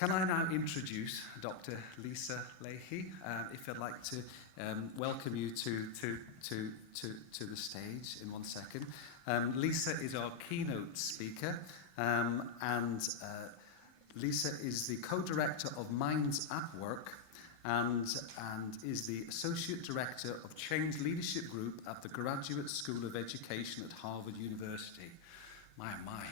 Can I now introduce Dr. Lisa Lahey? If I'd like to welcome you to the stage in 1 second. Lisa is our keynote speaker, and Lisa is the co-director of Minds at Work and is the Associate Director of Change Leadership Group at the Graduate School of Education at Harvard University. My.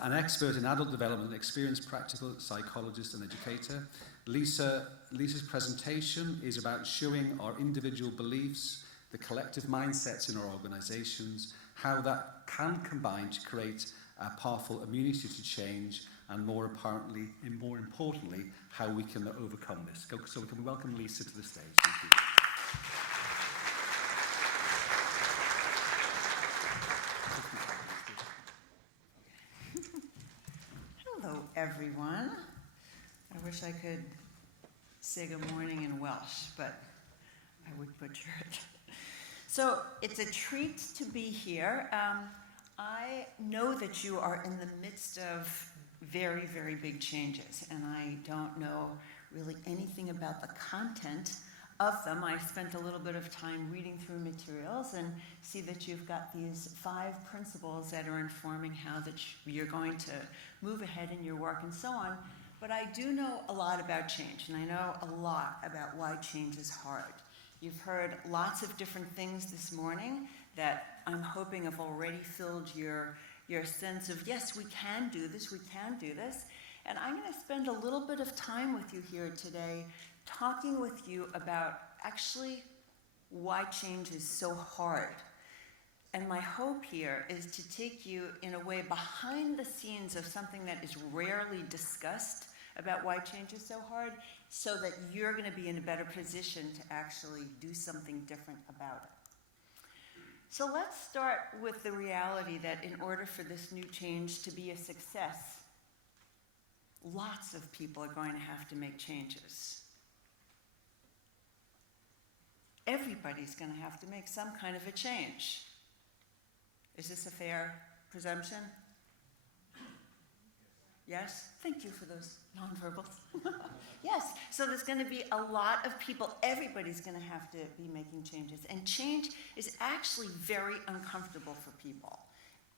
An expert in adult development, experienced practical psychologist and educator. Lisa's presentation is about showing our individual beliefs, the collective mindsets in our organizations, how that can combine to create a powerful immunity to change, and more importantly, how we can overcome this. So we can welcome Lisa to the stage. Thank you. Hello, everyone. I wish I could say good morning in Welsh, but I would butcher it. So it's a treat to be here. I know that you are in the midst of very, very big changes, and I don't know really anything about the content of them. I spent a little bit of time reading through materials and see that you've got these 5 principles that are informing how that you're going to move ahead in your work and so on. But I do know a lot about change, and I know a lot about why change is hard. You've heard lots of different things this morning that I'm hoping have already filled your sense of, yes, we can do this. And I'm going to spend a little bit of time with you here today talking with you about actually why change is so hard. And my hope here is to take you in a way behind the scenes of something that is rarely discussed about why change is so hard, so that you're going to be in a better position to actually do something different about it. So let's start with the reality that in order for this new change to be a success, lots of people are going to have to make changes. Everybody's going to have to make some kind of a change. Is this a fair presumption? Yes? Thank you for those nonverbals. Yes, so there's going to be a lot of people, everybody's going to have to be making changes. And change is actually very uncomfortable for people.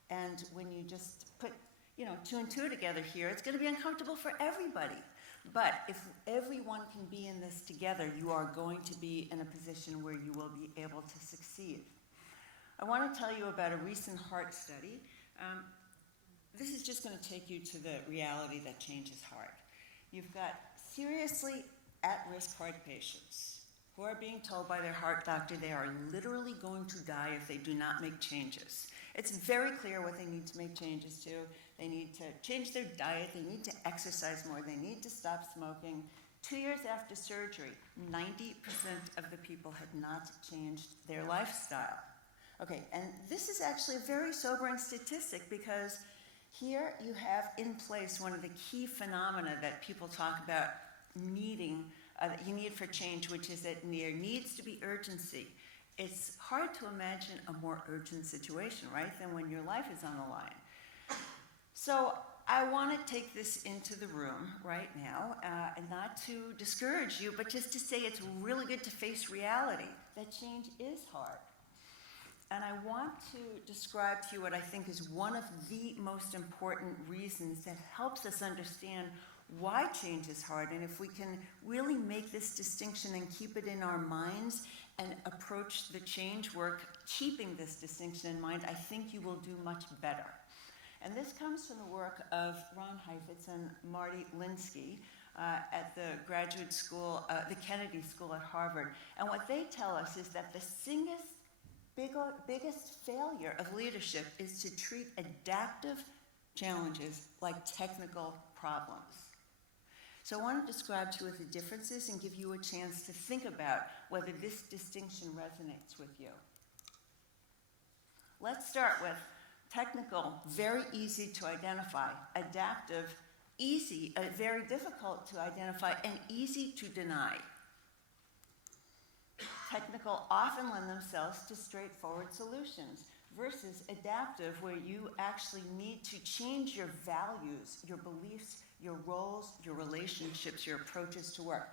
And when you just put, 2 and 2 together here, it's going to be uncomfortable for everybody. But if everyone can be in this together, you are going to be in a position where you will be able to succeed. I want to tell you about a recent heart study. This is just going to take you to the reality that change is hard. You've got seriously at-risk heart patients who are being told by their heart doctor they are literally going to die if they do not make changes. It's very clear what they need to make changes to. They need to change their diet, they need to exercise more, they need to stop smoking. 2 years after surgery, 90% of the people had not changed their lifestyle. Okay, and this is actually a very sobering statistic because here you have in place one of the key phenomena that people talk about needing, that you need for change, which is that there needs to be urgency. It's hard to imagine a more urgent situation, right, than when your life is on the line. So I want to take this into the room right now, and not to discourage you, but just to say it's really good to face reality, that change is hard. And I want to describe to you what I think is one of the most important reasons that helps us understand why change is hard. And if we can really make this distinction and keep it in our minds and approach the change work keeping this distinction in mind, I think you will do much better. And this comes from the work of Ron Heifetz and Marty Linsky at the graduate school, the Kennedy School at Harvard. And what they tell us is that the biggest failure of leadership is to treat adaptive challenges like technical problems. So I want to describe to you the differences and give you a chance to think about whether this distinction resonates with you. Let's start with technical, very easy to identify. Adaptive, easy, very difficult to identify, and easy to deny. Technical often lend themselves to straightforward solutions versus adaptive, where you actually need to change your values, your beliefs, your roles, your relationships, your approaches to work.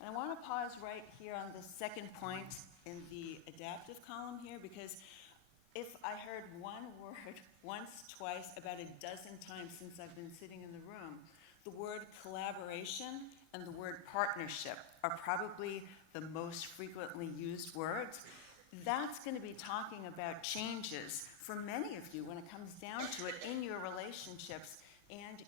And I want to pause right here on the second point in the adaptive column here, because if I heard one word once, twice, about a dozen times since I've been sitting in the room, the word collaboration and the word partnership are probably the most frequently used words. That's going to be talking about changes for many of you when it comes down to it in your relationships and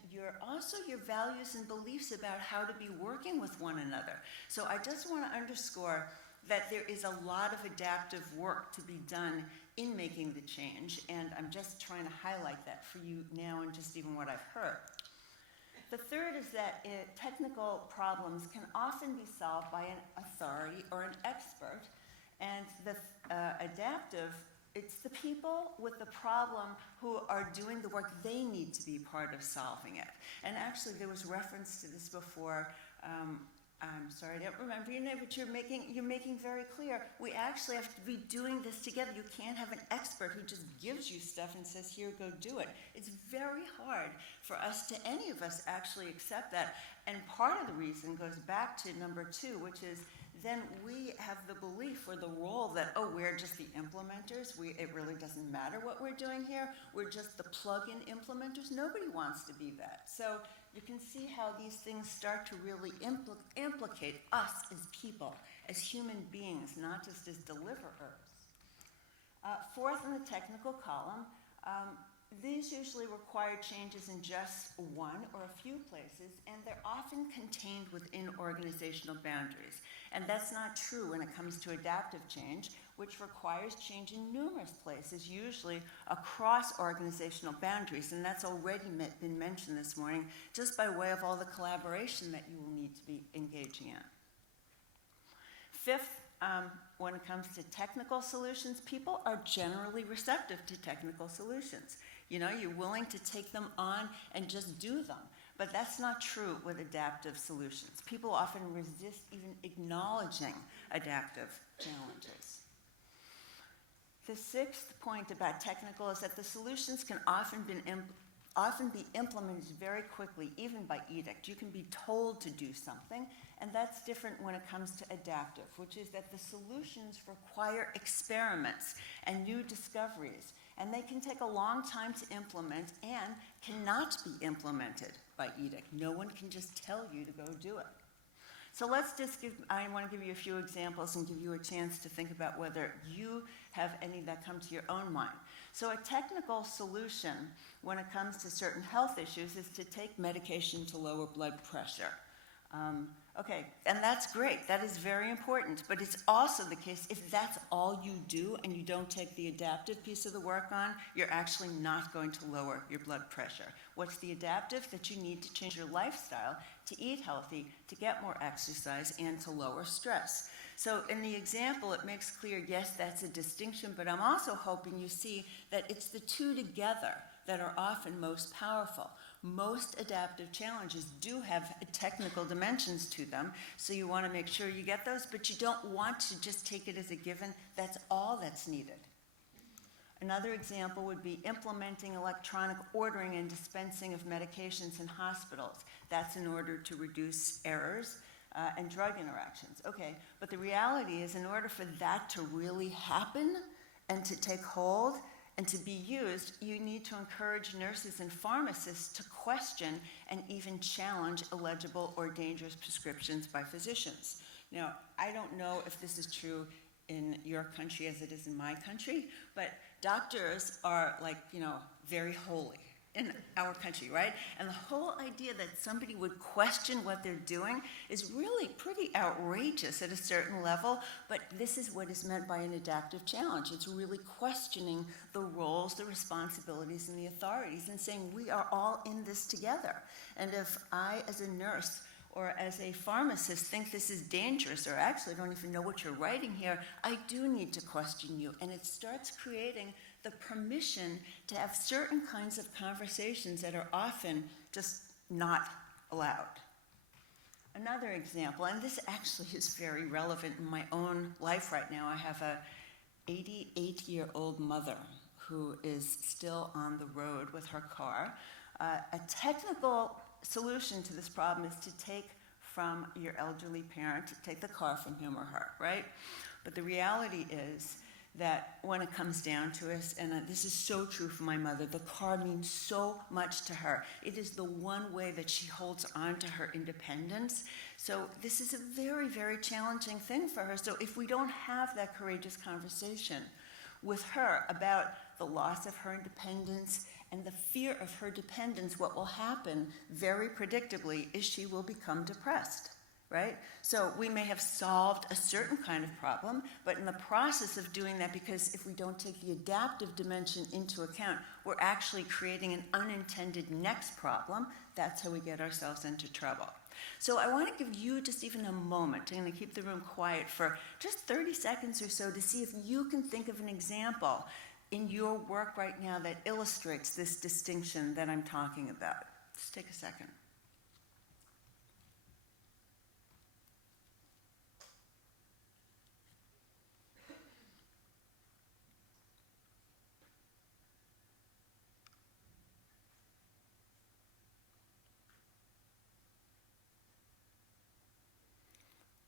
also your values and beliefs about how to be working with one another. So I just want to underscore that there is a lot of adaptive work to be done in making the change, and I'm just trying to highlight that for you now and just even what I've heard. The third is that technical problems can often be solved by an authority or an expert, and the adaptive, it's the people with the problem who are doing the work. They need to be part of solving it. And actually, there was reference to this before. I'm sorry, I don't remember your name, but you're making very clear. We actually have to be doing this together. You can't have an expert who just gives you stuff and says, here, go do it. It's very hard for any of us actually accept that. And part of the reason goes back to number 2, which is then we have the belief or the role that, oh, we're just the implementers. It really doesn't matter what we're doing here. We're just the plug-in implementers. Nobody wants to be that. So you can see how these things start to really implicate us as people, as human beings, not just as deliverers. Fourth in the technical column, these usually require changes in just one or a few places, and they're often contained within organizational boundaries. And that's not true when it comes to adaptive change, which requires change in numerous places, usually across organizational boundaries. And that's already been mentioned this morning, just by way of all the collaboration that you will need to be engaging in. Fifth, when it comes to technical solutions, people are generally receptive to technical solutions. You know, you're willing to take them on and just do them. But that's not true with adaptive solutions. People often resist even acknowledging adaptive challenges. The sixth point about technical is that the solutions can often be implemented very quickly, even by edict. You can be told to do something, and that's different when it comes to adaptive, which is that the solutions require experiments and new discoveries, and they can take a long time to implement and cannot be implemented by edict. No one can just tell you to go do it. So I want to give you a few examples and give you a chance to think about whether you have any that come to your own mind. So a technical solution when it comes to certain health issues is to take medication to lower blood pressure. Okay, and that's great. That is very important. But it's also the case, if that's all you do and you don't take the adaptive piece of the work on, you're actually not going to lower your blood pressure. What's the adaptive? That you need to change your lifestyle, to eat healthy, to get more exercise, and to lower stress. So in the example, it makes clear, yes, that's a distinction, but I'm also hoping you see that it's the two together that are often most powerful. Most adaptive challenges do have technical dimensions to them, so you want to make sure you get those, but you don't want to just take it as a given. That's all that's needed. Another example would be implementing electronic ordering and dispensing of medications in hospitals. That's in order to reduce errors and drug interactions. Okay, but the reality is in order for that to really happen and to take hold and to be used, you need to encourage nurses and pharmacists to question and even challenge illegible or dangerous prescriptions by physicians. Now, I don't know if this is true in your country as it is in my country, but doctors are very holy in our country, right? And the whole idea that somebody would question what they're doing is really pretty outrageous at a certain level, but this is what is meant by an adaptive challenge. It's really questioning the roles, the responsibilities, and the authorities and saying we are all in this together. And if I, as a nurse or as a pharmacist, think this is dangerous or actually don't even know what you're writing here, I do need to question you. And it starts creating the permission to have certain kinds of conversations that are often just not allowed. Another example, and this actually is very relevant in my own life right now. I have a 88-year-old mother who is still on the road with her car. A technical solution to this problem is to take from your elderly parent, to take the car from him or her, right? But the reality is that when it comes down to us, and this is so true for my mother, the car means so much to her. It is the one way that she holds on to her independence. So this is a very, very challenging thing for her. So if we don't have that courageous conversation with her about the loss of her independence and the fear of her dependence, what will happen very predictably is she will become depressed. Right? So we may have solved a certain kind of problem, but in the process of doing that, because if we don't take the adaptive dimension into account, we're actually creating an unintended next problem. That's how we get ourselves into trouble. So I want to give you just even a moment. I'm going to keep the room quiet for just 30 seconds or so to see if you can think of an example in your work right now that illustrates this distinction that I'm talking about. Just take a second.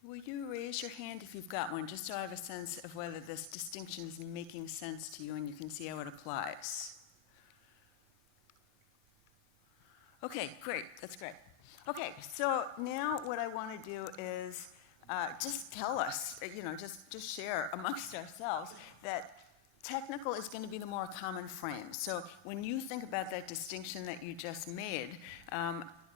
Will you raise your hand if you've got one, just so I have a sense of whether this distinction is making sense to you and you can see how it applies? Okay, great. That's great. Okay, so now what I want to do is just tell us, just share amongst ourselves that technical is going to be the more common frame. So when you think about that distinction that you just made,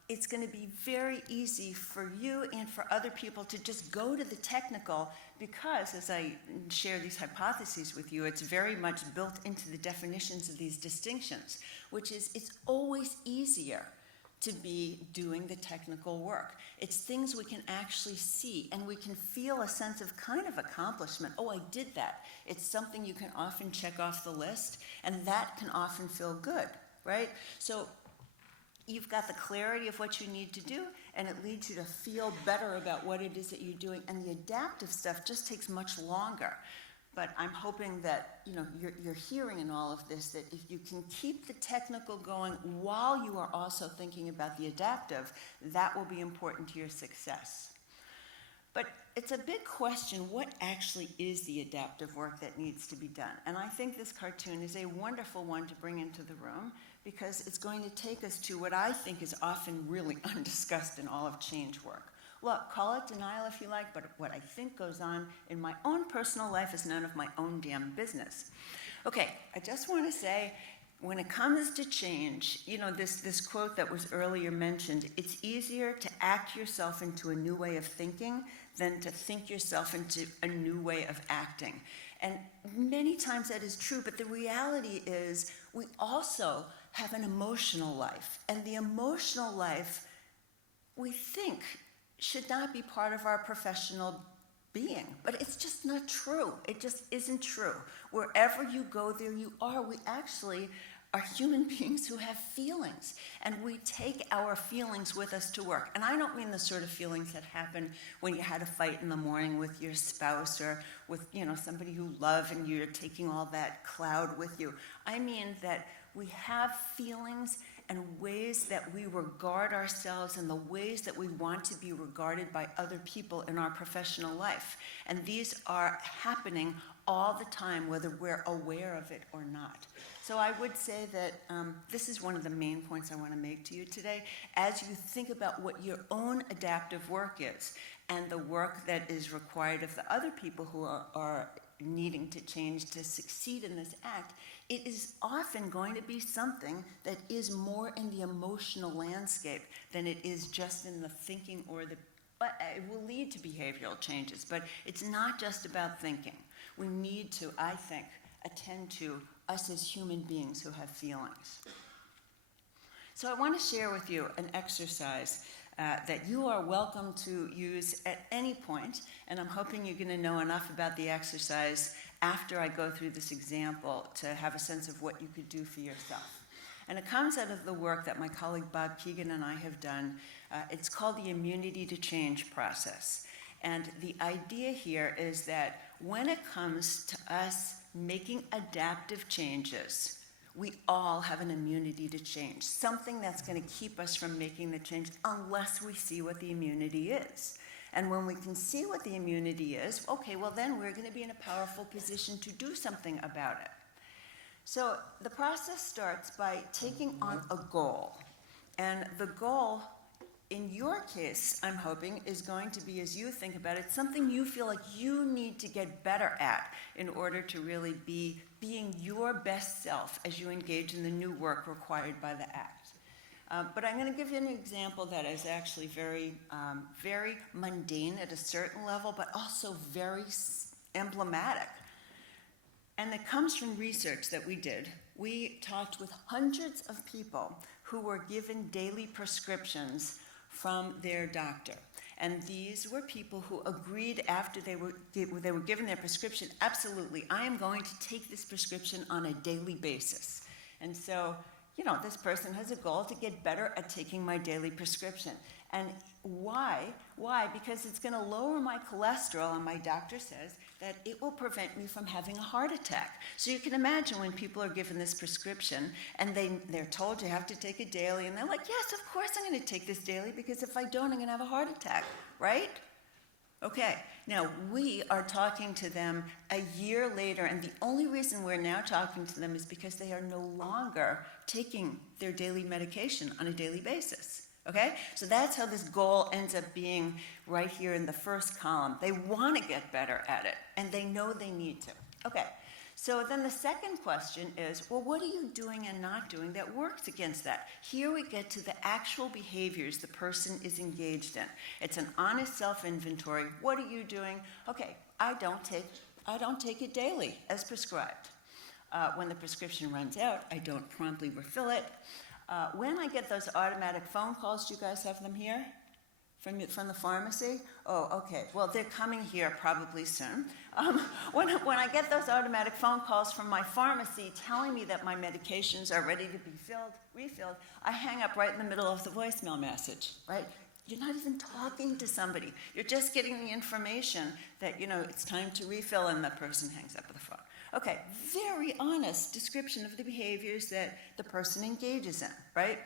it's going to be very easy for you and for other people to just go to the technical because, as I share these hypotheses with you, it's very much built into the definitions of these distinctions, which is it's always easier to be doing the technical work. It's things we can actually see, and we can feel a sense of kind of accomplishment. Oh, I did that. It's something you can often check off the list, and that can often feel good, right? So you've got the clarity of what you need to do, and it leads you to feel better about what it is that you're doing. And the adaptive stuff just takes much longer. But I'm hoping that you're hearing in all of this that if you can keep the technical going while you are also thinking about the adaptive, that will be important to your success. But it's a big question, what actually is the adaptive work that needs to be done? And I think this cartoon is a wonderful one to bring into the room because it's going to take us to what I think is often really undiscussed in all of change work. Look, call it denial if you like, but what I think goes on in my own personal life is none of my own damn business. Okay, I just want to say, when it comes to change, this quote that was earlier mentioned, it's easier to act yourself into a new way of thinking than to think yourself into a new way of acting. And many times that is true, but the reality is we also have an emotional life. And the emotional life, we think, should not be part of our professional being. But it's just not true. It just isn't true. Wherever you go, there you are. We actually are human beings who have feelings, and we take our feelings with us to work. And I don't mean the sort of feelings that happen when you had a fight in the morning with your spouse or with somebody you love and you're taking all that cloud with you. I mean that we have feelings and ways that we regard ourselves and the ways that we want to be regarded by other people in our professional life. And these are happening all the time, whether we're aware of it or not. So I would say that this is one of the main points I want to make to you today. As you think about what your own adaptive work is and the work that is required of the other people who are needing to change to succeed in this act, it is often going to be something that is more in the emotional landscape than it is just in the thinking but it will lead to behavioral changes, but it's not just about thinking. We need to, I think, attend to us as human beings who have feelings. So I want to share with you an exercise that you are welcome to use at any point, and I'm hoping you're going to know enough about the exercise after I go through this example to have a sense of what you could do for yourself. And it comes out of the work that my colleague Bob Keegan and I have done. It's called the immunity to change process. And the idea here is that when it comes to us making adaptive changes, we all have an immunity to change, something that's going to keep us from making the change unless we see what the immunity is. And when we can see what the immunity is, okay, well then we're going to be in a powerful position to do something about it. So the process starts by taking on a goal. And the goal, in your case, I'm hoping, is going to be, as you think about it, something you feel like you need to get better at in order to really be being your best self as you engage in the new work required by the act. But I'm going to give you an example that is actually very, very mundane at a certain level, but also very emblematic. And it comes from research that we did. We talked with hundreds of people who were given daily prescriptions from their doctor. And these were people who agreed after they were given their prescription, absolutely, I am going to take this prescription on a daily basis. And so, you know, this person has a goal to get better at taking my daily prescription. And why? Why? Because it's going to lower my cholesterol, and my doctor says that it will prevent me from having a heart attack. So you can imagine when people are given this prescription and they're told you have to take it daily, and they're like, yes, of course I'm going to take this daily, because if I don't, I'm going to have a heart attack, right? Okay, now we are talking to them a year later, and the only reason we're now talking to them is because they are no longer taking their daily medication on a daily basis. Okay, so that's how this goal ends up being right here in the first column. They want to get better at it, and they know they need to. Okay, so then the second question is, well, what are you doing and not doing that works against that? Here we get to the actual behaviors the person is engaged in. It's an honest self-inventory. What are you doing? Okay, I don't take it daily as prescribed. When the prescription runs out, I don't promptly refill it. When I get those automatic phone calls, do you guys have them here from the pharmacy? Oh, okay. Well, they're coming here probably soon. When I get those automatic phone calls from my pharmacy telling me that my medications are ready to be refilled, I hang up right in the middle of the voicemail message, right? You're not even talking to somebody. You're just getting the information that, you know, it's time to refill, and the person hangs up the phone. Okay, very honest description of the behaviors that the person engages in, right?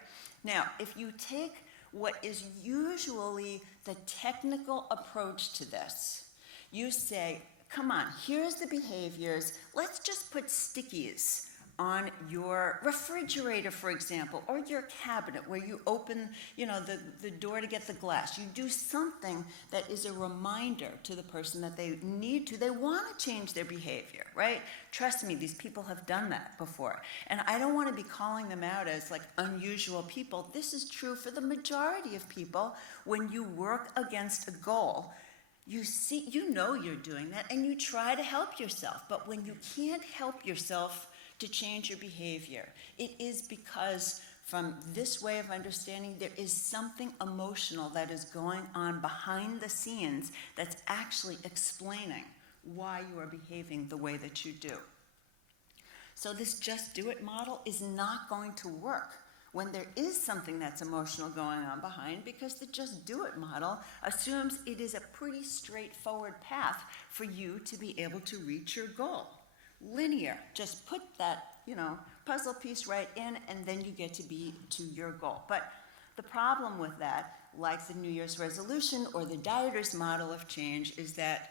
Now, if you take what is usually the technical approach to this, you say, come on, here's the behaviors. Let's just put stickies on your refrigerator, for example, or your cabinet where you open, you know, the door to get the glass. You do something that is a reminder to the person that they want to change their behavior, right? Trust me, these people have done that before. And I don't want to be calling them out as like unusual people. This is true for the majority of people. When you work against a goal, you know you're doing that, and you try to help yourself. But when you can't help yourself to change your behavior, it is because from this way of understanding, there is something emotional that is going on behind the scenes that's actually explaining why you are behaving the way that you do. So this just do it model is not going to work when there is something that's emotional going on behind, because the just do it model assumes it is a pretty straightforward path for you to be able to reach your goal. Linear, just put that, you know, puzzle piece right in, and then you get to be to your goal. But the problem with that, like the New Year's resolution or the dieter's model of change, is that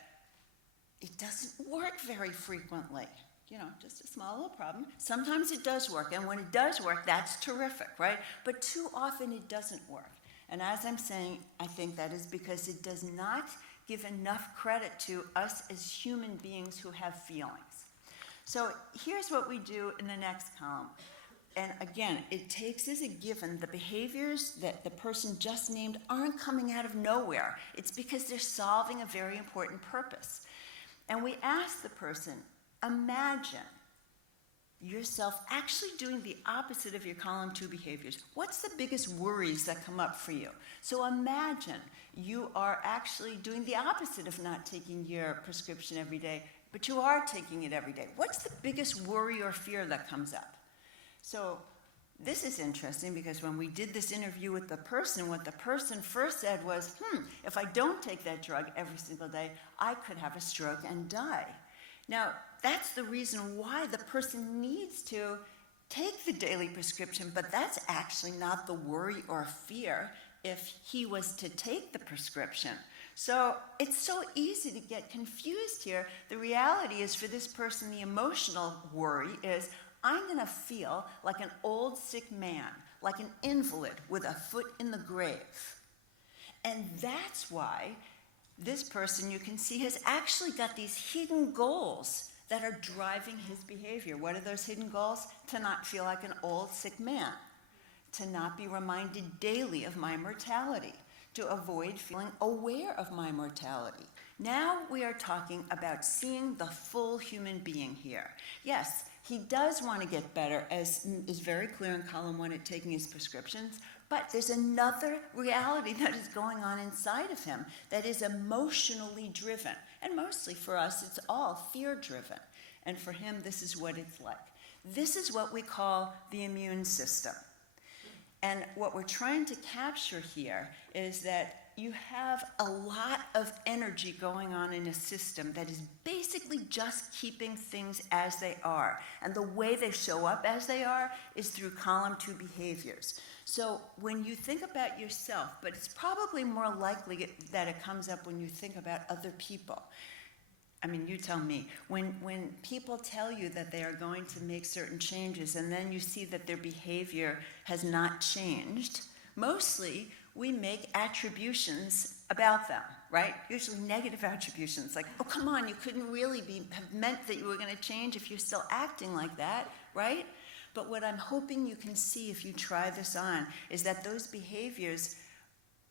it doesn't work very frequently. You know, just a small little problem. Sometimes it does work, and when it does work, that's terrific, right? But too often it doesn't work. And as I'm saying, I think that is because it does not give enough credit to us as human beings who have feelings. So here's what we do in the next column. And again, it takes as a given the behaviors that the person just named aren't coming out of nowhere. It's because they're solving a very important purpose. And we ask the person, imagine yourself actually doing the opposite of your column 2 behaviors. What's the biggest worries that come up for you? So imagine you are actually doing the opposite of not taking your prescription every day, but you are taking it every day. What's the biggest worry or fear that comes up? So this is interesting, because when we did this interview with the person, what the person first said was, if I don't take that drug every single day, I could have a stroke and die. Now, that's the reason why the person needs to take the daily prescription, but that's actually not the worry or fear if he was to take the prescription. So it's so easy to get confused here. The reality is, for this person, the emotional worry is, I'm going to feel like an old sick man, like an invalid with a foot in the grave. And that's why this person, you can see, has actually got these hidden goals that are driving his behavior. What are those hidden goals? To not feel like an old sick man, to not be reminded daily of my mortality, to avoid feeling aware of my mortality. Now we are talking about seeing the full human being here. Yes, he does want to get better, as is very clear in column 1 at taking his prescriptions, but there's another reality that is going on inside of him that is emotionally driven. And mostly for us, it's all fear-driven. And for him, this is what it's like. This is what we call the immune system. And what we're trying to capture here is that you have a lot of energy going on in a system that is basically just keeping things as they are. And the way they show up as they are is through column 2 behaviors. So when you think about yourself, but it's probably more likely that it comes up when you think about other people. I mean, you tell me, when people tell you that they are going to make certain changes and then you see that their behavior has not changed, mostly we make attributions about them, right? Usually negative attributions, like, oh, come on, you couldn't really have meant that you were going to change if you're still acting like that, right? But what I'm hoping you can see if you try this on is that those behaviors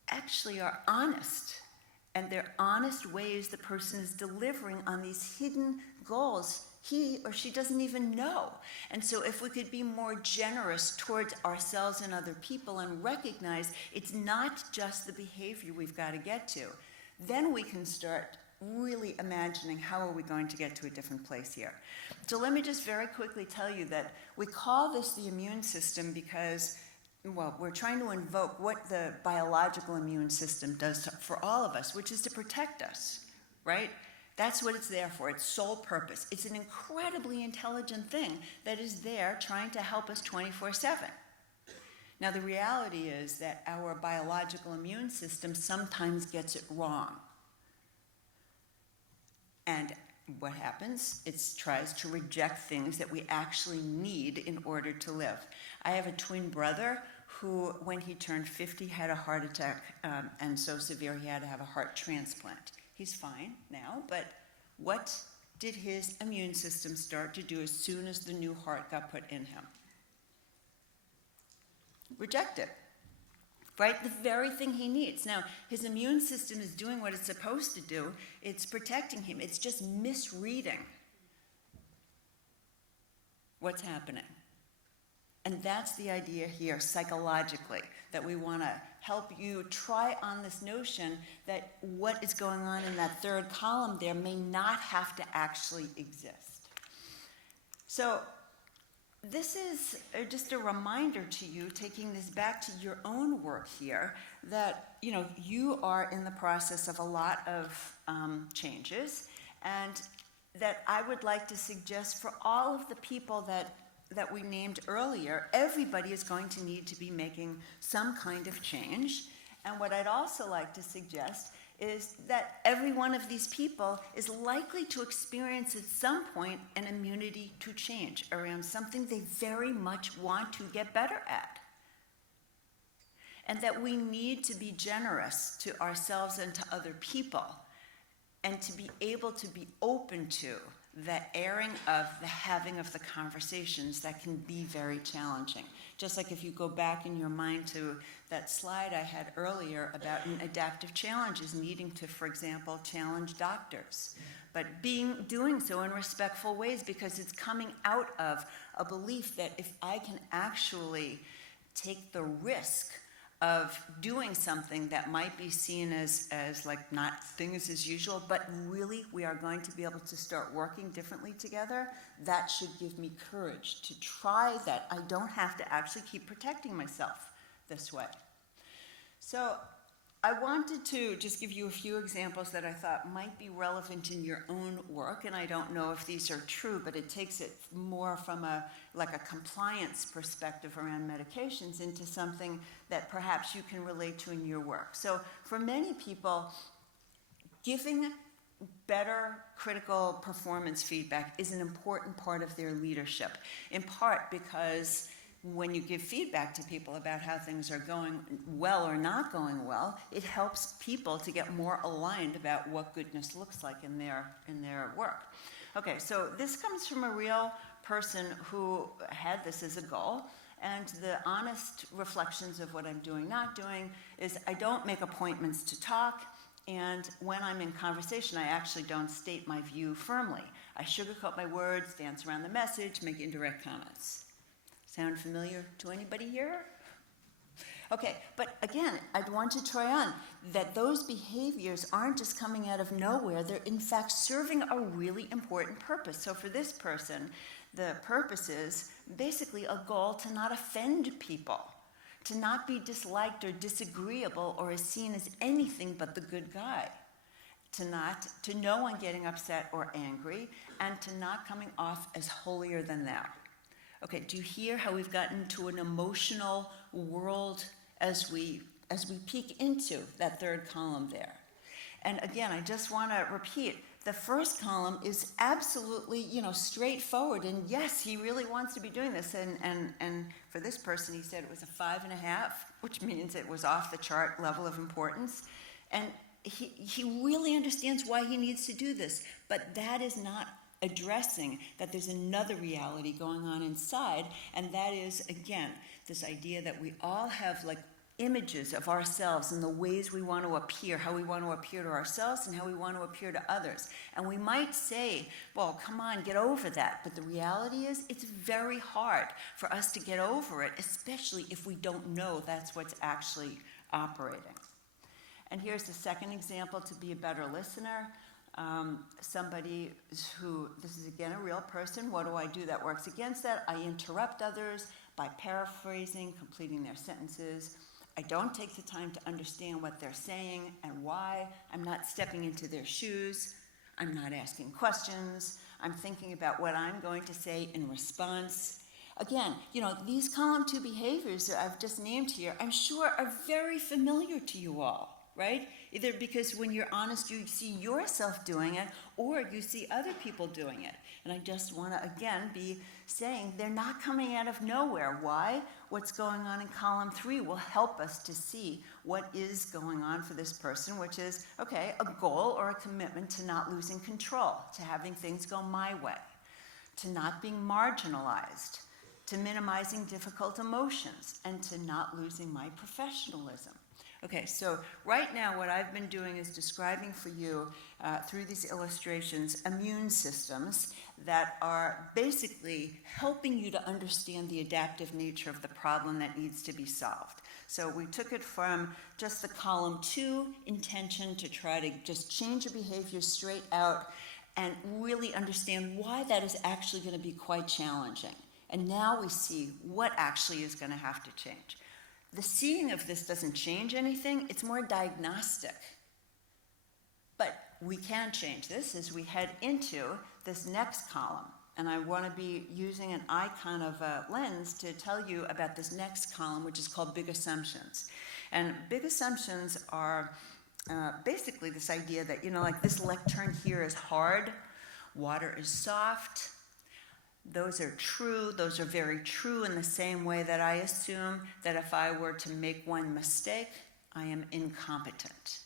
actually are honest. And they're honest ways the person is delivering on these hidden goals he or she doesn't even know. And so if we could be more generous towards ourselves and other people and recognize it's not just the behavior we've got to get to, then we can start really imagining how are we going to get to a different place here. So let me just very quickly tell you that we call this the immune system because, well, we're trying to invoke what the biological immune system does for all of us, which is to protect us, right? That's what it's there for, its sole purpose. It's an incredibly intelligent thing that is there trying to help us 24/7. Now, the reality is that our biological immune system sometimes gets it wrong. And what happens? It tries to reject things that we actually need in order to live. I have a twin brother who, when he turned 50, had a heart attack, and so severe he had to have a heart transplant. He's fine now, but what did his immune system start to do as soon as the new heart got put in him? Reject it, right? The very thing he needs. Now, his immune system is doing what it's supposed to do. It's protecting him. It's just misreading what's happening. And that's the idea here, psychologically, that we want to help you try on this notion that what is going on in that third column there may not have to actually exist. So this is just a reminder to you, taking this back to your own work here, that you are in the process of a lot of changes, and that I would like to suggest for all of the people that we named earlier, everybody is going to need to be making some kind of change. And what I'd also like to suggest is that every one of these people is likely to experience at some point an immunity to change around something they very much want to get better at. And that we need to be generous to ourselves and to other people, and to be able to be open to the airing of the having of the conversations that can be very challenging. Just like if you go back in your mind to that slide I had earlier about an adaptive challenges needing to, for example, challenge doctors, but doing so in respectful ways because it's coming out of a belief that if I can actually take the risk of doing something that might be seen as like not things as usual, but really we are going to be able to start working differently together, that should give me courage to try that. I don't have to actually keep protecting myself this way. So I wanted to just give you a few examples that I thought might be relevant in your own work, and I don't know if these are true, but it takes it more from a compliance perspective around medications into something that perhaps you can relate to in your work. So for many people, giving better critical performance feedback is an important part of their leadership, in part because when you give feedback to people about how things are going well or not going well, it helps people to get more aligned about what goodness looks like in their work. Okay, so this comes from a real person who had this as a goal, and the honest reflections of what I'm doing, not doing, is I don't make appointments to talk, and when I'm in conversation, I actually don't state my view firmly. I sugarcoat my words, dance around the message, make indirect comments. Sound familiar to anybody here? Okay, but again, I'd want to try on that those behaviors aren't just coming out of nowhere. They're in fact serving a really important purpose. So for this person, the purpose is basically a goal to not offend people, to not be disliked or disagreeable or is seen as anything but the good guy, to no one getting upset or angry, and to not coming off as holier than thou. Okay, do you hear how we've gotten to an emotional world as we peek into that third column there? And again, I just want to repeat, the first column is absolutely, straightforward. And yes, he really wants to be doing this. And for this person, he said it was a 5.5, which means it was off the chart level of importance. And he really understands why he needs to do this. But that is not addressing that there's another reality going on inside, and that is, again, this idea that we all have images of ourselves and the ways we want to appear, how we want to appear to ourselves and how we want to appear to others. And we might say, well, come on, get over that. But the reality is it's very hard for us to get over it, especially if we don't know that's what's actually operating. And here's the second example to be a better listener. Somebody who, this is again a real person, what do I do that works against that? I interrupt others by paraphrasing, completing their sentences. I don't take the time to understand what they're saying and why. I'm not stepping into their shoes. I'm not asking questions. I'm thinking about what I'm going to say in response. Again, these column 2 behaviors that I've just named here, I'm sure are very familiar to you all. Right? Either because when you're honest, you see yourself doing it, or you see other people doing it. And I just want to, again, be saying they're not coming out of nowhere. Why? What's going on in column 3 will help us to see what is going on for this person, which is, okay, a goal or a commitment to not losing control, to having things go my way, to not being marginalized, to minimizing difficult emotions, and to not losing my professionalism. Okay, so right now what I've been doing is describing for you through these illustrations immune systems that are basically helping you to understand the adaptive nature of the problem that needs to be solved. So we took it from just the column 2 intention to try to just change a behavior straight out and really understand why that is actually going to be quite challenging. And now we see what actually is going to have to change. The seeing of this doesn't change anything, it's more diagnostic. But we can change this as we head into this next column. And I want to be using an icon of a lens to tell you about this next column, which is called big assumptions. And big assumptions are basically this idea that, this lectern here is hard, water is soft. Those are true. Those are very true in the same way that I assume that if I were to make one mistake, I am incompetent.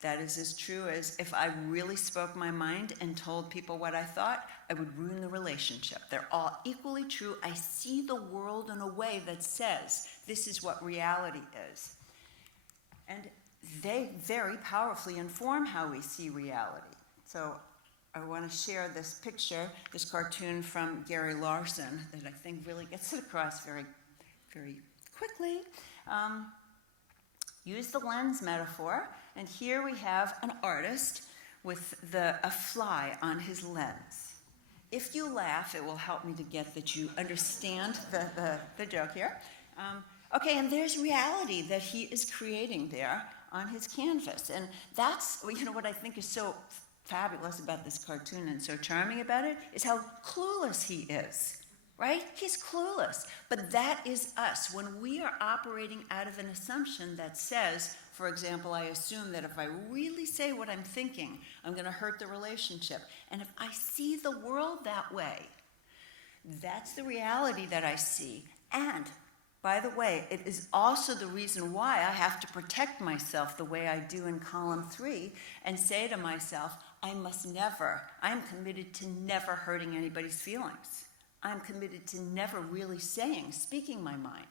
That is as true as if I really spoke my mind and told people what I thought, I would ruin the relationship. They're all equally true. I see the world in a way that says this is what reality is. And they very powerfully inform how we see reality. So I want to share this picture, this cartoon from Gary Larson that I think really gets it across very, very quickly. Use the lens metaphor, and here we have an artist with a fly on his lens. If you laugh, it will help me to get that you understand the joke here. Okay, and there's reality that he is creating there on his canvas. And that's, you know, what I think is so fabulous about this cartoon and so charming about it is how clueless he is, right? He's clueless. But that is us. When we are operating out of an assumption that says, for example, I assume that if I really say what I'm thinking, I'm going to hurt the relationship. And if I see the world that way, that's the reality that I see. And by the way, it is also the reason why I have to protect myself the way I do in column 3 and say to myself, I'm committed to never hurting anybody's feelings. I'm committed to never really speaking my mind.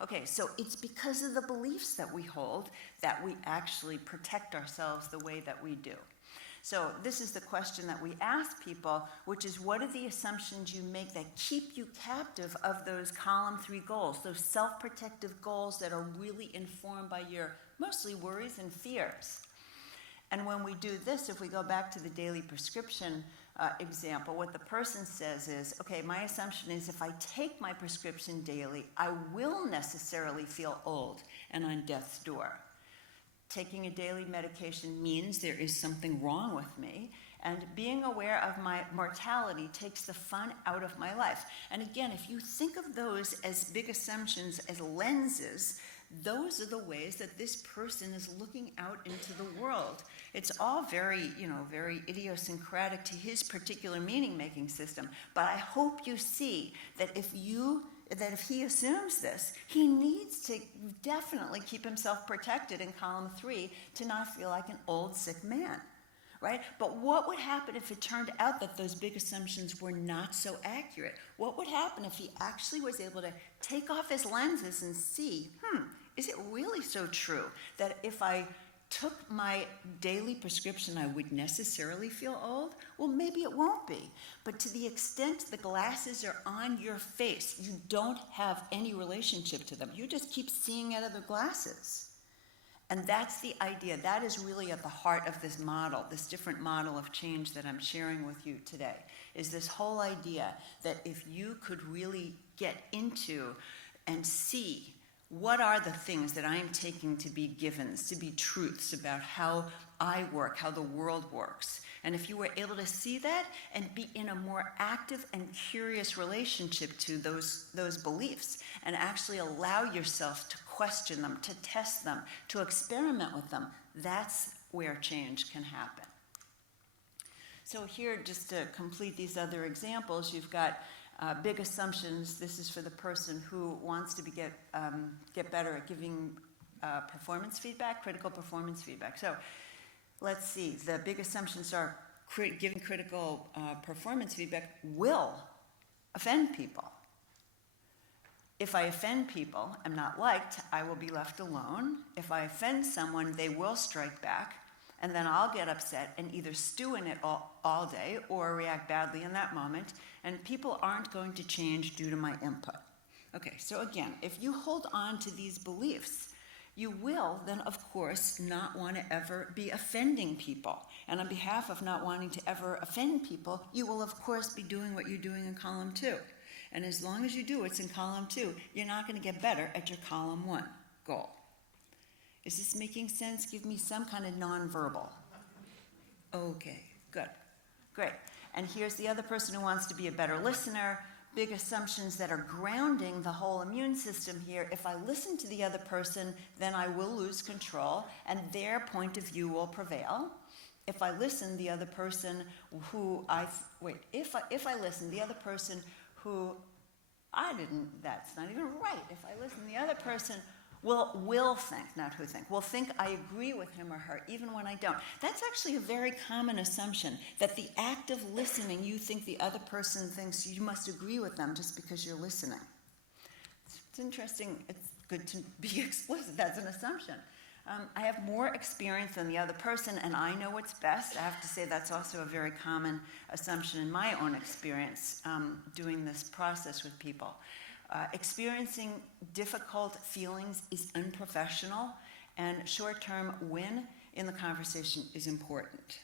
Okay, so it's because of the beliefs that we hold that we actually protect ourselves the way that we do. So this is the question that we ask people, which is, what are the assumptions you make that keep you captive of those column 3 goals, those self-protective goals that are really informed by your mostly worries and fears? And when we do this, if we go back to the daily prescription example, what the person says is, okay, my assumption is if I take my prescription daily, I will necessarily feel old and on death's door. Taking a daily medication means there is something wrong with me, and being aware of my mortality takes the fun out of my life. And again, if you think of those as big assumptions, as lenses, those are the ways that this person is looking out into the world. It's all very, very idiosyncratic to his particular meaning-making system. But I hope you see that if he assumes this, he needs to definitely keep himself protected in column 3 to not feel like an old, sick man, right? But what would happen if it turned out that those big assumptions were not so accurate? What would happen if he actually was able to take off his lenses and see, is it really so true that if I took my daily prescription, I would necessarily feel old? Well, maybe it won't be. But to the extent the glasses are on your face, you don't have any relationship to them. You just keep seeing out of the glasses. And that's the idea. That is really at the heart of this model, this different model of change that I'm sharing with you today, is this whole idea that if you could really get into and see what are the things that I'm taking to be givens, to be truths about how I work, how the world works. And if you were able to see that and be in a more active and curious relationship to those beliefs and actually allow yourself to question them, to test them, to experiment with them, that's where change can happen. So here, just to complete these other examples, you've got big assumptions. This is for the person who wants to get better at giving performance feedback, critical performance feedback. So let's see. The big assumptions are giving critical performance feedback will offend people. If I offend people, I'm not liked, I will be left alone. If I offend someone, they will strike back. And then I'll get upset and either stew in it all day or react badly in that moment, and people aren't going to change due to my input. Okay, so again, if you hold on to these beliefs, you will then, of course, not want to ever be offending people. And on behalf of not wanting to ever offend people, you will, of course, be doing what you're doing in column 2. And as long as you do what's in column 2, you're not going to get better at your column 1 goal. Is this making sense? Give me some kind of nonverbal. Okay, good, great. And here's the other person who wants to be a better listener. Big assumptions that are grounding the whole immune system here. If I listen to the other person, then I will lose control, and their point of view will prevail. If I listen, the other person if I listen, the other person who that's not even right. If I listen, the other person will think, not who think, will think I agree with him or her, even when I don't. That's actually a very common assumption, that the act of listening, you think the other person thinks you must agree with them just because you're listening. It's interesting. It's good to be explicit. That's an assumption. I have more experience than the other person, and I know what's best. I have to say that's also a very common assumption in my own experience doing this process with people. Experiencing difficult feelings is unprofessional, and short-term win in the conversation is important.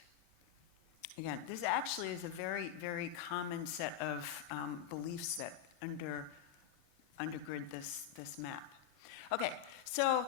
Again, this actually is a very, very common set of beliefs that undergird this map. Okay, so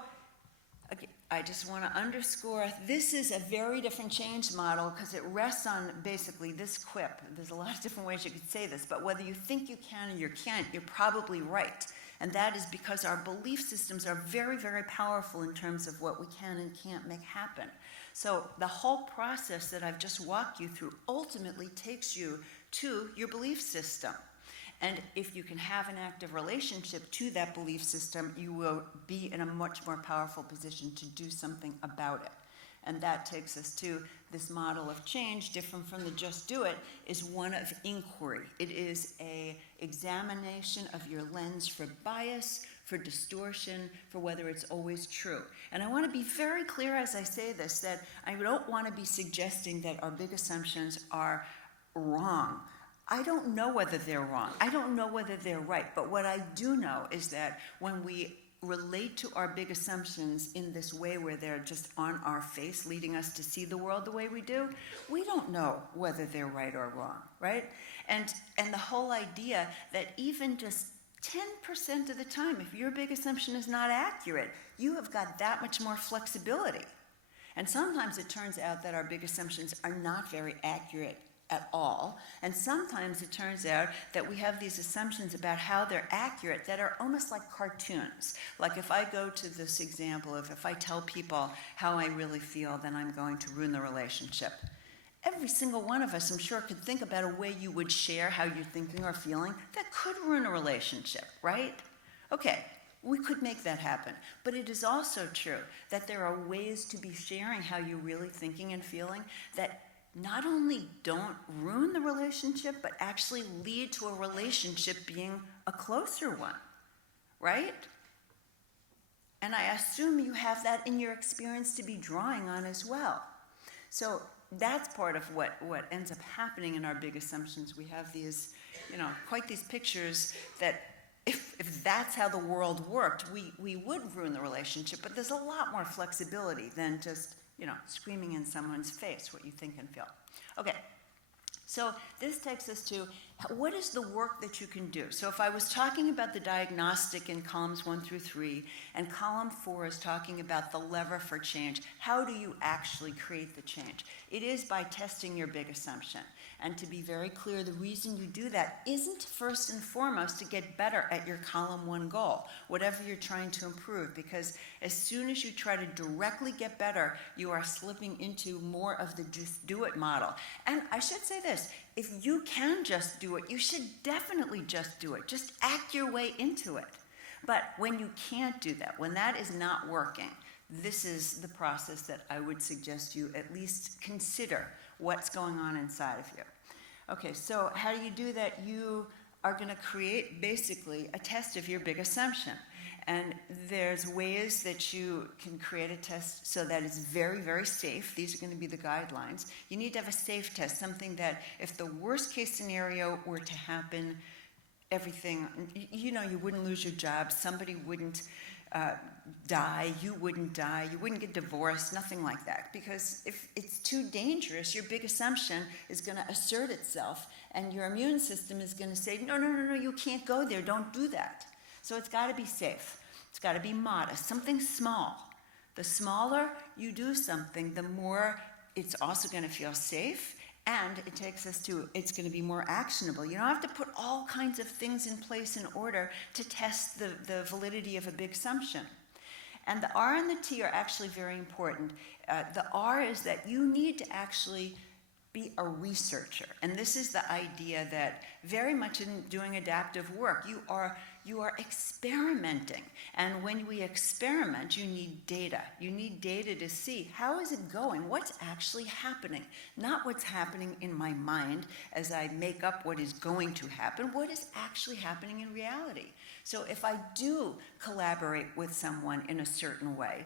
Okay, I just want to underscore, this is a very different change model because it rests on basically this quip. There's a lot of different ways you could say this, but whether you think you can or you can't, you're probably right. And that is because our belief systems are very, very powerful in terms of what we can and can't make happen. So the whole process that I've just walked you through ultimately takes you to your belief system. And if you can have an active relationship to that belief system, you will be in a much more powerful position to do something about it. And that takes us to this model of change, different from the just do it, is one of inquiry. It is an examination of your lens for bias, for distortion, for whether it's always true. And I want to be very clear as I say this, that I don't want to be suggesting that our big assumptions are wrong. I don't know whether they're wrong. I don't know whether they're right. But what I do know is that when we relate to our big assumptions in this way where they're just on our face, leading us to see the world the way we do, we don't know whether they're right or wrong, right? And the whole idea that even just 10% of the time, if your big assumption is not accurate, you have got that much more flexibility. And sometimes it turns out that our big assumptions are not very accurate at all. And sometimes it turns out that we have these assumptions about how they're accurate that are almost like cartoons. Like if I go to this example of if I tell people how I really feel, then I'm going to ruin the relationship. Every single one of us, I'm sure, could think about a way you would share how you're thinking or feeling that could ruin a relationship, right? Okay, we could make that happen. But it is also true that there are ways to be sharing how you're really thinking and feeling that not only don't ruin the relationship, but actually lead to a relationship being a closer one, right? And I assume you have that in your experience to be drawing on as well. So that's part of what ends up happening in our big assumptions. We have these, quite these pictures that if that's how the world worked, we would ruin the relationship, but there's a lot more flexibility than just screaming in someone's face what you think and feel. Okay, so this takes us to what is the work that you can do? So if I was talking about the diagnostic in columns 1 through 3, and column 4 is talking about the lever for change, how do you actually create the change? It is by testing your big assumption. And to be very clear, the reason you do that isn't first and foremost to get better at your column 1 goal, whatever you're trying to improve, because as soon as you try to directly get better, you are slipping into more of the just do it model. And I should say this, if you can just do it, you should definitely just do it. Just act your way into it. But when you can't do that, when that is not working, this is the process that I would suggest you at least consider what's going on inside of you. Okay, so how do you do that? You are going to create basically a test of your big assumption. And there's ways that you can create a test so that it's very, very safe. These are going to be the guidelines. You need to have a safe test, something that if the worst case scenario were to happen, everything, you wouldn't lose your job, somebody wouldn't die, you wouldn't get divorced, nothing like that. Because if it's too dangerous, your big assumption is going to assert itself, and your immune system is going to say, no, you can't go there, don't do that. So it's got to be safe. It's got to be modest, something small. The smaller you do something, the more it's also going to feel safe, and it takes us to, it's going to be more actionable. You don't have to put all kinds of things in place in order to test the validity of a big assumption. And the R and the T are actually very important. The R is that you need to actually be a researcher. And this is the idea that very much in doing adaptive work, you are experimenting. And when we experiment, you need data. You need data to see how is it going, what's actually happening. Not what's happening in my mind as I make up what is going to happen, what is actually happening in reality. So if I do collaborate with someone in a certain way,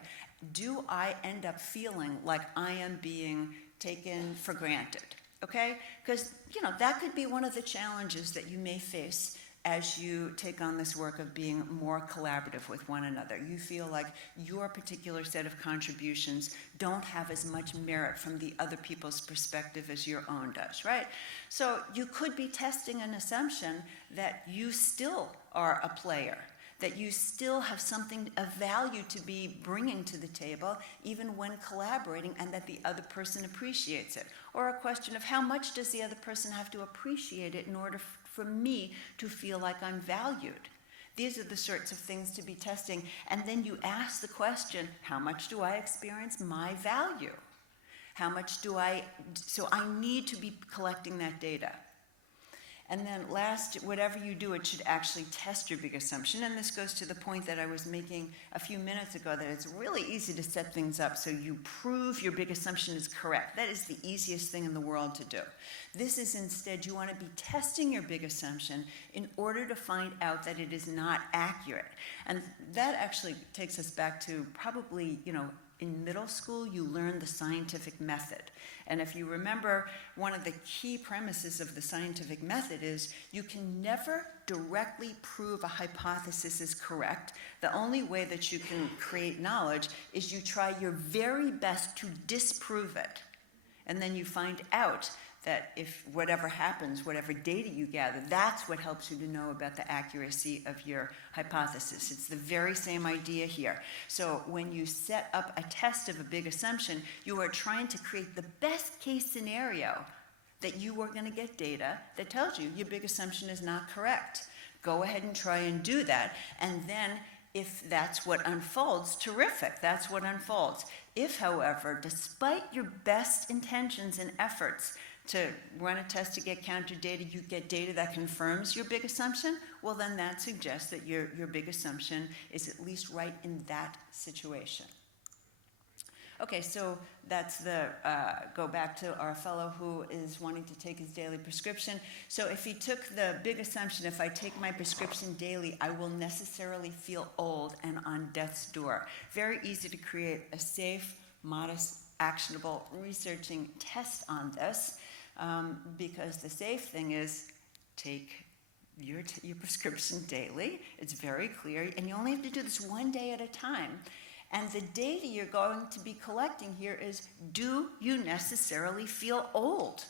do I end up feeling like I am being taken for granted, okay? Because, that could be one of the challenges that you may face as you take on this work of being more collaborative with one another. You feel like your particular set of contributions don't have as much merit from the other people's perspective as your own does, right? So you could be testing an assumption that you still are a player, that you still have something of value to be bringing to the table, even when collaborating, and that the other person appreciates it. Or a question of how much does the other person have to appreciate it in order for me to feel like I'm valued? These are the sorts of things to be testing. And then you ask the question, how much do I experience my value? How much so I need to be collecting that data. And then last, whatever you do, it should actually test your big assumption. And this goes to the point that I was making a few minutes ago, that it's really easy to set things up so you prove your big assumption is correct. That is the easiest thing in the world to do. This is instead, you want to be testing your big assumption in order to find out that it is not accurate. And that actually takes us back to probably, in middle school, you learn the scientific method. And if you remember, one of the key premises of the scientific method is you can never directly prove a hypothesis is correct. The only way that you can create knowledge is you try your very best to disprove it. And then you find out that if whatever happens, whatever data you gather, that's what helps you to know about the accuracy of your hypothesis. It's the very same idea here. So when you set up a test of a big assumption, you are trying to create the best case scenario that you are going to get data that tells you your big assumption is not correct. Go ahead and try and do that. And then if that's what unfolds, terrific, that's what unfolds. If, however, despite your best intentions and efforts to run a test to get counter data, you get data that confirms your big assumption, well, then that suggests that your big assumption is at least right in that situation. Okay, so that's go back to our fellow who is wanting to take his daily prescription. So if he took the big assumption, if I take my prescription daily, I will necessarily feel old and on death's door. Very easy to create a safe, modest, actionable researching test on this, because the safe thing is take your prescription daily. It's very clear, and you only have to do this one day at a time. And the data you're going to be collecting here is, do you necessarily feel old?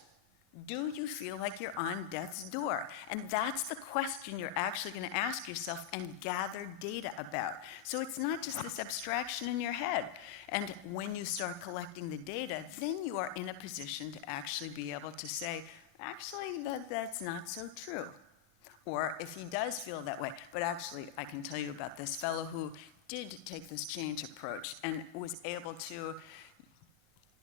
Do you feel like you're on death's door? And that's the question you're actually going to ask yourself and gather data about. So it's not just this abstraction in your head. And when you start collecting the data, then you are in a position to actually be able to say, actually, that's not so true. Or if he does feel that way, but actually, I can tell you about this fellow who did take this change approach and was able to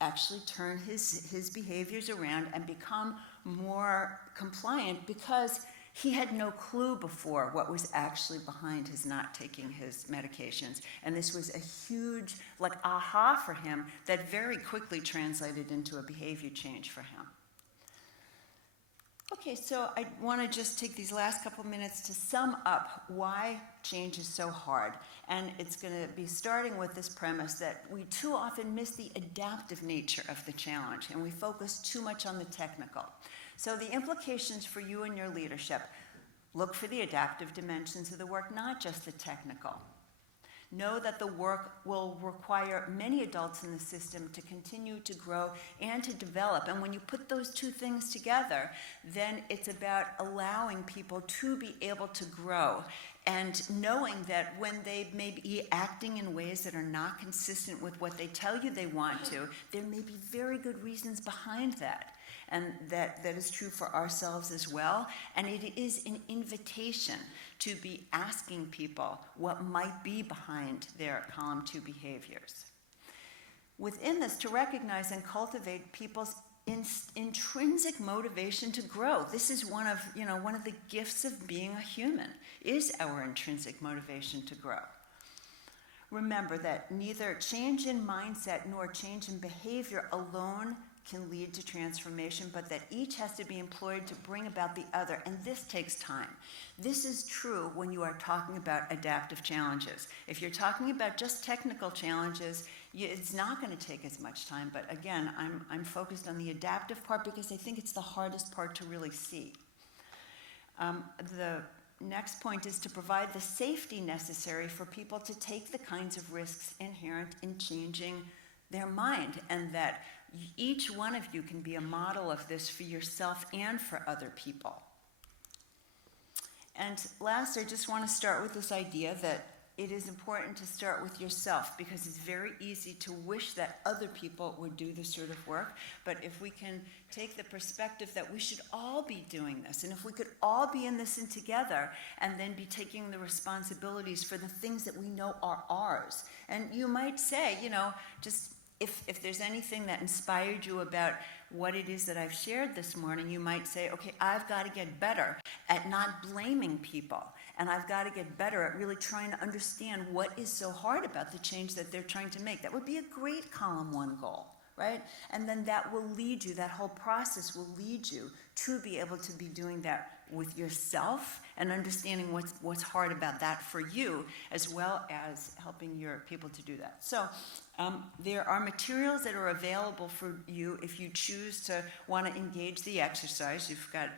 actually turn his behaviors around and become more compliant, because he had no clue before what was actually behind his not taking his medications. And this was a huge, aha for him that very quickly translated into a behavior change for him. Okay, so I want to just take these last couple minutes to sum up why change is so hard. And it's going to be starting with this premise that we too often miss the adaptive nature of the challenge, and we focus too much on the technical. So the implications for you and your leadership: look for the adaptive dimensions of the work, not just the technical. Know that the work will require many adults in the system to continue to grow and to develop. And when you put those two things together, then it's about allowing people to be able to grow, and knowing that when they may be acting in ways that are not consistent with what they tell you they want to, there may be very good reasons behind that. And that is true for ourselves as well. And it is an invitation to be asking people what might be behind their column 2 behaviors. Within this, to recognize and cultivate people's intrinsic motivation to grow. This is one of the gifts of being a human, is our intrinsic motivation to grow. Remember that neither change in mindset nor change in behavior alone can lead to transformation, but that each has to be employed to bring about the other, and this takes time. This is true when you are talking about adaptive challenges. If you're talking about just technical challenges, it's not going to take as much time, but again, I'm focused on the adaptive part because I think it's the hardest part to really see. The next point is to provide the safety necessary for people to take the kinds of risks inherent in changing their mind, and that each one of you can be a model of this for yourself and for other people. And last, I just want to start with this idea that it is important to start with yourself, because it's very easy to wish that other people would do this sort of work. But if we can take the perspective that we should all be doing this, and if we could all be in this in together, and then be taking the responsibilities for the things that we know are ours. And you might say, just if there's anything that inspired you about what it is that I've shared this morning, you might say, okay, I've got to get better at not blaming people. And I've got to get better at really trying to understand what is so hard about the change that they're trying to make. That would be a great column 1 goal, right? And then that will lead you, that whole process will lead you to be able to be doing that with yourself and understanding what's hard about that for you, as well as helping your people to do that. So there are materials that are available for you if you choose to want to engage the exercise. You've got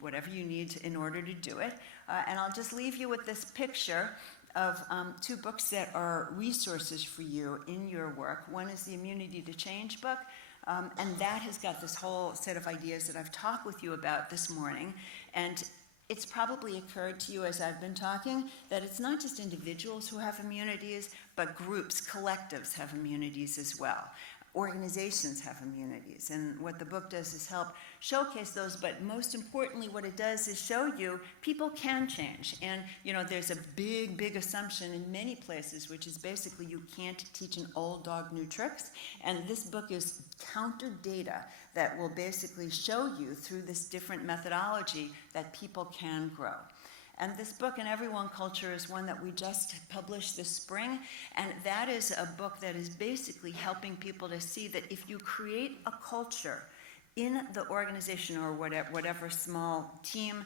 whatever you need in order to do it. And I'll just leave you with this picture of 2 books that are resources for you in your work. One is the Immunity to Change book, and that has got this whole set of ideas that I've talked with you about this morning. And it's probably occurred to you as I've been talking that it's not just individuals who have immunities, but groups, collectives have immunities as well. Organizations have immunities, and what the book does is help showcase those, but most importantly what it does is show you people can change. And there's a big assumption in many places, which is basically you can't teach an old dog new tricks, and this book is counter data that will basically show you through this different methodology that people can grow. And this book, In Every One Culture, is one that we just published this spring. And that is a book that is basically helping people to see that if you create a culture in the organization or whatever small team,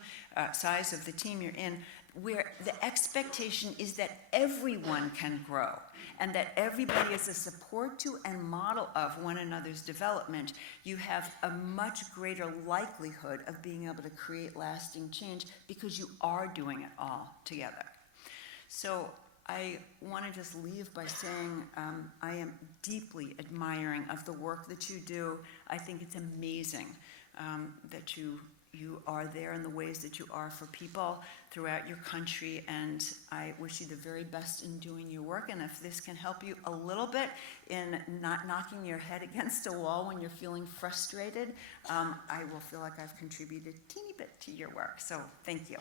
size of the team you're in, where the expectation is that everyone can grow and that everybody is a support to and model of one another's development, you have a much greater likelihood of being able to create lasting change because you are doing it all together. So I want to just leave by saying I am deeply admiring of the work that you do. I think it's amazing that you are there in the ways that you are for people throughout your country, and I wish you the very best in doing your work. And if this can help you a little bit in not knocking your head against a wall when you're feeling frustrated, I will feel like I've contributed a teeny bit to your work. So thank you.